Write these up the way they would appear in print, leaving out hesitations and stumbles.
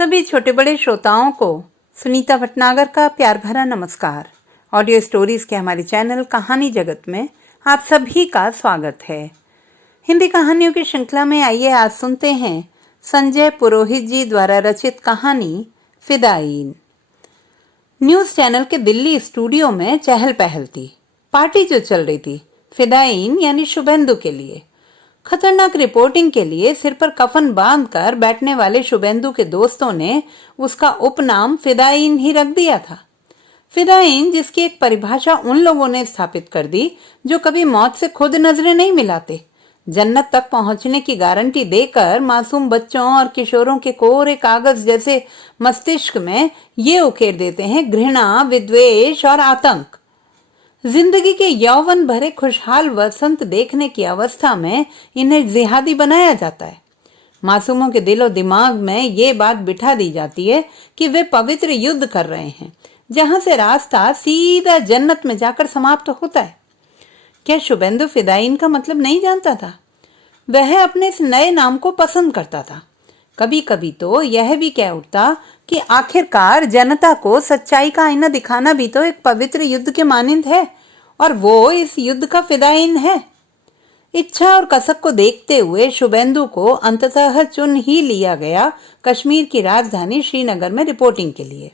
सभी छोटे बड़े श्रोताओं को सुनीता भटनागर का प्यार भरा नमस्कार। ऑडियो स्टोरीज के हमारे चैनल कहानी जगत में आप सभी का स्वागत है। हिंदी कहानियों की श्रृंखला में आइए आज सुनते हैं संजय पुरोहित जी द्वारा रचित कहानी फिदायीन। न्यूज चैनल के दिल्ली स्टूडियो में चहल पहल थी। पार्टी जो चल रही थी फिदायीन यानी शुभेंदु के लिए। खतरनाक रिपोर्टिंग के लिए सिर पर कफन बांधकर बैठने वाले शुभेंदु के दोस्तों ने उसका उपनाम फिदायीन ही रख दिया था। फिदायीन जिसकी एक परिभाषा उन लोगों ने स्थापित कर दी जो कभी मौत से खुद नजरें नहीं मिलाते। जन्नत तक पहुंचने की गारंटी देकर मासूम बच्चों और किशोरों के कोरे कागज जैसे मस्तिष्क में ये उकेर देते हैं घृणा, विद्वेष और आतंक। जिंदगी के यौवन भरे खुशहाल वसंत देखने की अवस्था में इन्हें जिहादी बनाया जाता है। मासूमों के दिलो दिमाग में ये बात बिठा दी जाती है कि वे पवित्र युद्ध कर रहे हैं जहां से रास्ता सीधा जन्नत में जाकर समाप्त होता है। क्या शुभेंदु फिदायीन का मतलब नहीं जानता था? वह अपने इस नए नाम को पसंद करता था। कभी कभी तो यह भी कह उठता कि आखिरकार जनता को सच्चाई का आईना दिखाना भी तो एक पवित्र युद्ध के मानिंद है और वो इस युद्ध का फिदायीन है। इच्छा और कसक को देखते हुए शुभेंदु को अंततः चुन ही लिया गया कश्मीर की राजधानी श्रीनगर में रिपोर्टिंग के लिए।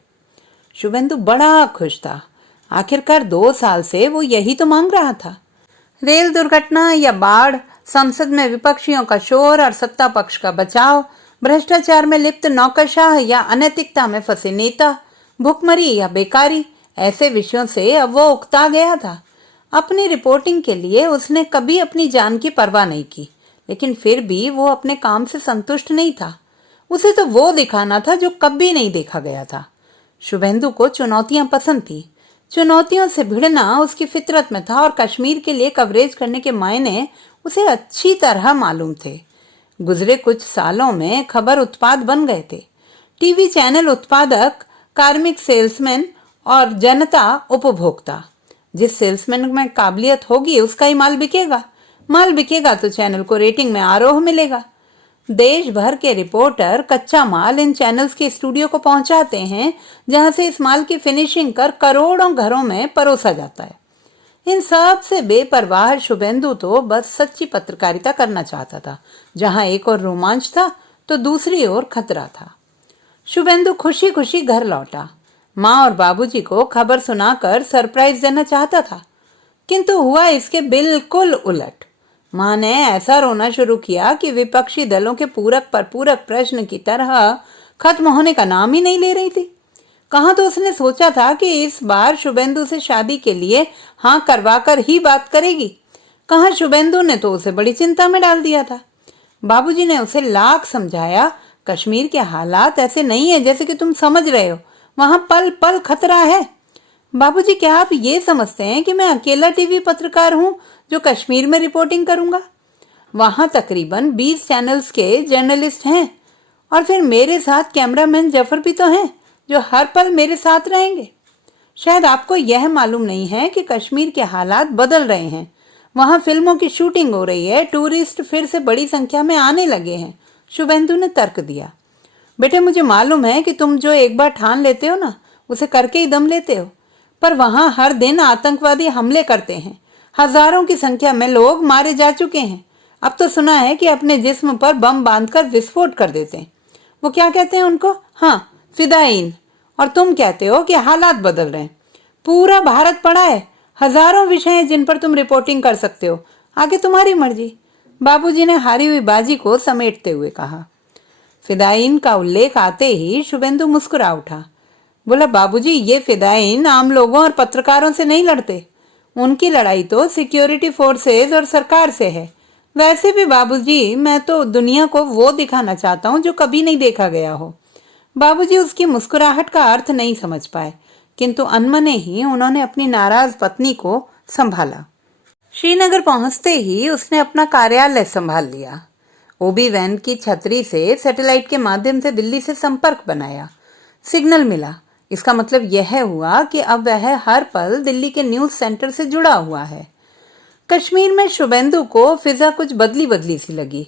शुभेंदु बड़ा खुश था। आखिरकार 2 साल से वो यही तो मांग रहा था। रेल दुर्घटना या बाढ़, संसद में विपक्षियों का शोर और सत्ता पक्ष का बचाव, भ्रष्टाचार में लिप्त नौकरशाह या अनैतिकता में फंसे नेता, भुखमरी या बेकारी, ऐसे विषयों से अब वो उकता गया था। अपनी रिपोर्टिंग के लिए उसने कभी अपनी जान की परवाह नहीं की, लेकिन फिर भी वो अपने काम से संतुष्ट नहीं था। उसे तो वो दिखाना था जो कभी नहीं देखा गया था। शुभेंदु को चुनौतियां पसंद थी। चुनौतियों से भिड़ना उसकी फितरत में था और कश्मीर के लिए कवरेज करने के मायने उसे अच्छी तरह मालूम थे। गुजरे कुछ सालों में खबर उत्पाद बन गए थे। टीवी चैनल उत्पादक, कार्मिक सेल्समैन और जनता उपभोक्ता। जिस सेल्समैन में काबिलियत होगी उसका ही माल बिकेगा। माल बिकेगा तो चैनल को रेटिंग में आरोह मिलेगा। देश भर के रिपोर्टर कच्चा माल इन चैनल्स के स्टूडियो को पहुंचाते हैं जहां से इस माल की फिनिशिंग कर करोड़ों घरों में परोसा जाता है। इन सब से बेपरवाह शुभेंदु तो बस सच्ची पत्रकारिता करना चाहता था, जहां एक और रोमांच था तो दूसरी ओर खतरा था। शुभेंदु खुशी खुशी घर लौटा। माँ और बाबूजी को खबर सुनाकर सरप्राइज देना चाहता था, किंतु हुआ इसके बिल्कुल उलट। माँ ने ऐसा रोना शुरू किया कि विपक्षी दलों के पूरक पर पूरक प्रश्न की तरह खत्म होने का नाम ही नहीं ले रही थी। कहाँ तो उसने सोचा था कि इस बार शुभेंदु से शादी के लिए हाँ करवाकर ही बात करेगी। कहाँ शुभेंदु ने तो उसे बड़ी चिंता में डाल दिया था। बाबूजी ने उसे लाख समझाया, कश्मीर के हालात ऐसे नहीं है जैसे कि तुम समझ रहे हो, वहां पल पल खतरा है। बाबूजी, क्या आप ये समझते हैं कि मैं अकेला टीवी पत्रकार हूं जो कश्मीर में रिपोर्टिंग करूंगा? वहां तकरीबन 20 चैनल्स के जर्नलिस्ट हैं और फिर मेरे साथ कैमरामैन जफर भी तो हैं जो हर पल मेरे साथ रहेंगे। शायद आपको यह मालूम नहीं है कि कश्मीर के हालात बदल रहे हैं। वहां फिल्मों की शूटिंग हो रही है, टूरिस्ट फिर से बड़ी संख्या में आने लगे हैं। शुभेंदु ने तर्क दिया। बेटे, मुझे मालूम है कि तुम जो एक बार ठान लेते हो ना, उसे करके ही दम लेते हो, पर वहां हर दिन आतंकवादी हमले करते हैं। हजारों की संख्या में लोग मारे जा चुके हैं। अब तो सुना है कि अपने जिस्म पर बम बांधकर विस्फोट कर देते हैं। वो क्या कहते हैं उनको? हाँ, फिदायीन। और तुम कहते हो कि हालात बदल रहे हैं। पूरा भारत पड़ा है, हजारों विषय हैं जिन पर तुम रिपोर्टिंग कर सकते हो। आगे तुम्हारी मर्जी। बाबूजी ने हारी हुई बाजी को समेटते हुए कहा। फिदायीन का उल्लेख आते ही शुभेंदु मुस्कुरा उठा। बोला, बाबूजी, ये फिदायीन आम लोगों और पत्रकारों से नहीं लड़ते। उनकी लड़ाई तो सिक्योरिटी फोर्सेज और सरकार से है। वैसे भी बाबूजी, मैं तो दुनिया को वो दिखाना चाहता हूँ जो कभी नहीं देखा गया हो। बाबूजी उसकी मुस्कुराहट का अर्थ नहीं समझ पाए, किंतु अनमने ही उन्होंने अपनी नाराज पत्नी को संभाला। श्रीनगर पहुंचते ही उसने अपना कार्यालय संभाल लिया। ओबी वैन की छतरी से सैटेलाइट के माध्यम से दिल्ली से संपर्क बनाया। सिग्नल मिला। इसका मतलब यह हुआ कि अब वह हर पल दिल्ली के न्यूज सेंटर से जुड़ा हुआ है। कश्मीर में शुभेंदु को फिजा कुछ बदली बदली सी लगी।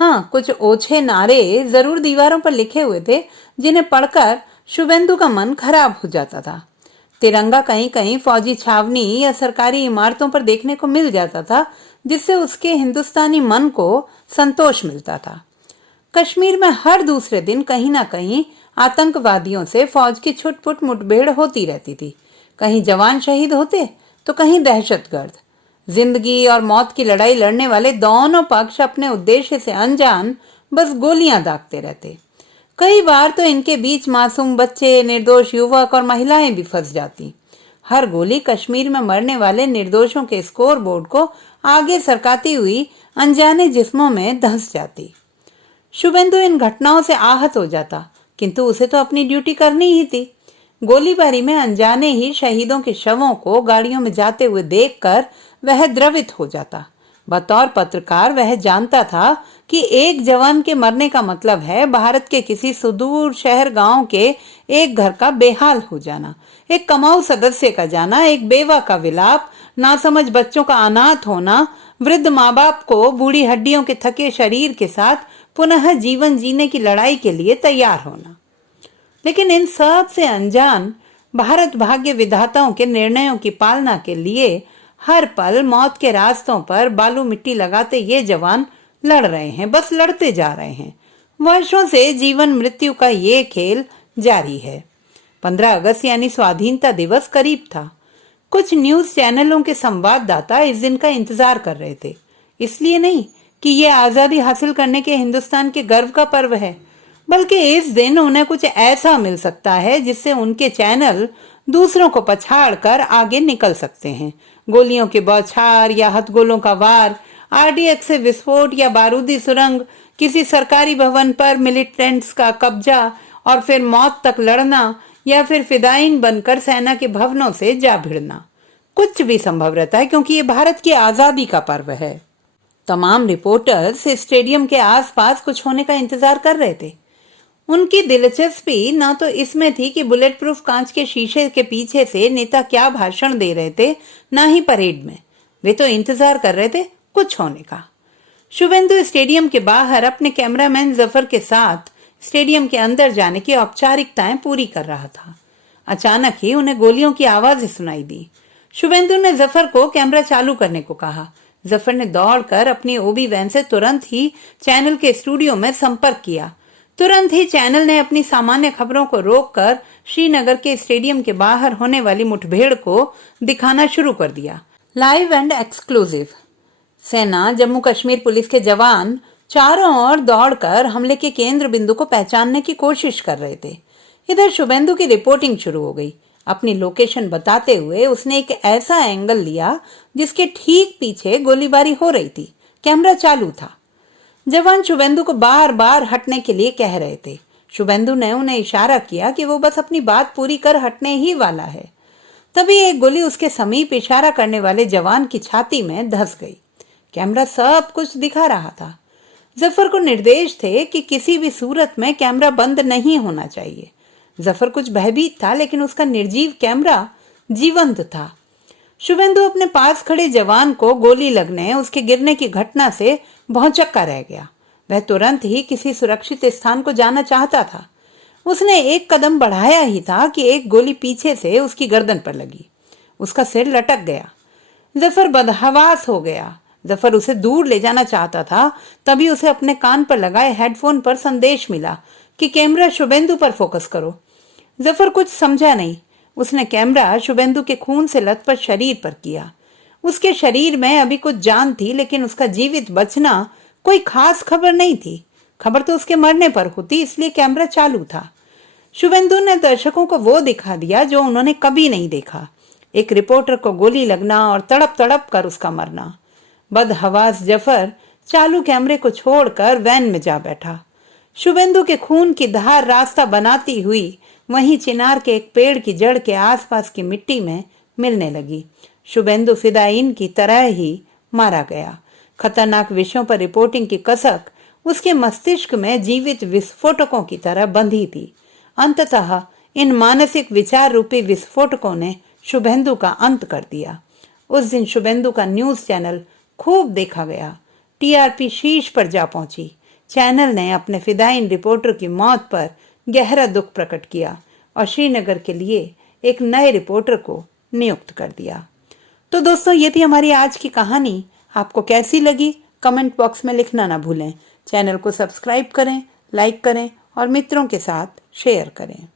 हाँ, कुछ ओछे नारे जरूर दीवारों पर लिखे हुए थे, जिन्हें पढ़कर शुभेंदु का मन खराब हो जाता था। तिरंगा कहीं कहीं फौजी छावनी या सरकारी इमारतों पर देखने को मिल जाता था, जिससे उसके हिंदुस्तानी मन को संतोष मिलता था। कश्मीर में हर दूसरे दिन कहीं ना कहीं आतंकवादियों से फौज की छुटपुट मुठभेड़ होती रहती थी। कहीं जवान शहीद होते तो कहीं दहशतगर्द। जिंदगी और मौत की लड़ाई लड़ने वाले दोनों पक्ष अपने उद्देश्य से अनजान बस गोलियां दागते रहते। कई बार तो इनके बीच मासूम बच्चे, निर्दोष युवक और महिलाएं भी फंस जाती। हर गोली कश्मीर में मरने वाले निर्दोषों के स्कोर बोर्ड को आगे सरकाती हुई अनजाने जिस्मों में धंस जाती। शुभेंदु इन घटनाओं से आहत हो जाता, किंतु उसे तो अपनी ड्यूटी करनी ही थी। गोलीबारी में अनजाने ही शहीदों के शवों को गाड़ियों में जाते हुए देखकर वह द्रवित हो जाता। बतौर पत्रकार वह जानता था कि एक जवान के मरने का मतलब है भारत के किसी सुदूर शहर गांव के एक घर का बेहाल हो जाना, एक कमाऊ सदस्य का जाना, एक बेवा का विलाप, नासमझ बच्चों का अनाथ होना, वृद्ध माँ बाप को बूढ़ी हड्डियों के थके शरीर के साथ पुनः जीवन जीने की लड़ाई के लिए तैयार होना। लेकिन इन सब से अनजान भारत भाग्य विधाताओं के निर्णयों की पालना के लिए हर पल मौत के रास्तों पर बालू मिट्टी लगाते ये जवान लड़ रहे हैं, बस लड़ते जा रहे हैं। वर्षों से जीवन मृत्यु का ये खेल जारी है। 15 अगस्त यानी स्वाधीनता दिवस करीब था। कुछ न्यूज चैनलों के संवाददाता इस दिन का इंतजार कर रहे थे, इसलिए नहीं कि ये आजादी हासिल करने के हिंदुस्तान के गर्व का पर्व है, बल्कि इस दिन उन्हें कुछ ऐसा मिल सकता है जिससे उनके चैनल दूसरों को पछाड़ कर आगे निकल सकते हैं। गोलियों के बौछार या हथगोलों का वार, आरडीएक्स से विस्फोट या बारूदी सुरंग, किसी सरकारी भवन पर मिलिटेंट्स का कब्जा और फिर मौत तक लड़ना, या फिर फिदायीन बनकर सेना के भवनों से जा भिड़ना, कुछ भी संभव रहता है, क्योंकि ये भारत की आजादी का पर्व है। तमाम रिपोर्टर्स स्टेडियम के आसपास कुछ होने का इंतजार कर रहे थे। उनकी दिलचस्पी ना तो इसमें थी कि बुलेट प्रूफ कांच के शीशे के पीछे से नेता क्या भाषण दे रहे थे, ना ही परेड में। वे तो इंतजार कर रहे थे कुछ होने का। शुभेंदु स्टेडियम के बाहर अपने कैमरामैन जफर के साथ स्टेडियम के अंदर जाने की औपचारिकताएं पूरी कर रहा था। अचानक ही उन्हें गोलियों की आवाजें सुनाई दी। शुभेंदु ने जफर को कैमरा चालू करने को कहा। जफर ने दौड़कर अपनी ओबी वैन से तुरंत ही चैनल के स्टूडियो में संपर्क किया। तुरंत ही चैनल ने अपनी सामान्य खबरों को रोककर श्रीनगर के स्टेडियम के बाहर होने वाली मुठभेड़ को दिखाना शुरू कर दिया। Live and exclusive. सेना, जम्मू कश्मीर पुलिस के जवान चारों ओर दौड़कर हमले के केंद्र बिंदु को पहचानने की कोशिश कर रहे थे। इधर शुभेंदु की रिपोर्टिंग शुरू हो गई। अपनी लोकेशन बताते हुए उसने एक ऐसा एंगल लिया जिसके ठीक पीछे गोलीबारी हो रही थी। कैमरा चालू था। जवान शुभेंदु को बार बार हटने के लिए कह रहे थे। शुभेंदु ने उन्हें इशारा किया कि वो बस अपनी बात पूरी कर हटने ही वाला है। तभी एक गोली उसके समीप इशारा करने वाले जवान की छाती में धंस गई। कैमरा सब कुछ दिखा रहा था। जफर को निर्देश थे कि किसी भी सूरत में कैमरा बंद नहीं होना चाहिए। जफर कुछ भयभीत था, लेकिन उसका निर्जीव कैमरा जीवंत था। शुभेंदु अपने पास खड़े जवान को गोली लगने, उसके गिरने की घटना से भौचक्का रह गया। वह तुरंत ही किसी सुरक्षित स्थान को जाना चाहता था। उसने एक कदम बढ़ाया ही था कि एक गोली पीछे से उसकी गर्दन पर लगी। उसका सिर लटक गया। जफर बदहवास हो गया। जफर उसे दूर ले जाना चाहता था। तभी उसे अपने कान पर लगाए हेडफोन पर संदेश मिला कि कैमरा शुभेंदु पर फोकस करो। जफर कुछ समझा नहीं। उसने कैमरा शुभेंदु के खून से लथपथ शरीर पर किया। उसके शरीर में अभी कुछ जान थी, लेकिन उसका जीवित बचना कोई खास खबर नहीं थी। खबर तो उसके मरने पर होती, इसलिए कैमरा चालू था। शुभेंदु ने दर्शकों को वो दिखा दिया जो उन्होंने कभी नहीं देखा। एक रिपोर्टर को गोली लगना और तड़प तड़प कर उसका मरना। बदहवास जफर चालू कैमरे को छोड़कर वैन में जा बैठा। शुभेंदु के खून की धार रास्ता बनाती हुई वहीं चिनार के एक पेड़ की जड़ के आसपास की मिट्टी में मिलने लगी। शुभेंदु फिदायीन की तरह ही मारा गया। खतरनाक विषयों पर रिपोर्टिंग की कसक उसके मस्तिष्क में जीवित विस्फोटकों की तरह बंधी थी। अंततः इन मानसिक विचार रूपी विस्फोटकों ने शुभेंदु का अंत कर दिया। उस दिन शुभेंदु का न्यूज चैनल खूब देखा गया। टीआरपी शीर्ष पर जा पहुंची। चैनल ने अपने फिदायीन रिपोर्टर की मौत पर गहरा दुख प्रकट किया और श्रीनगर के लिए एक नए रिपोर्टर को नियुक्त कर दिया। तो दोस्तों, ये थी हमारी आज की कहानी। आपको कैसी लगी कमेंट बॉक्स में लिखना ना भूलें। चैनल को सब्सक्राइब करें, लाइक करें और मित्रों के साथ शेयर करें।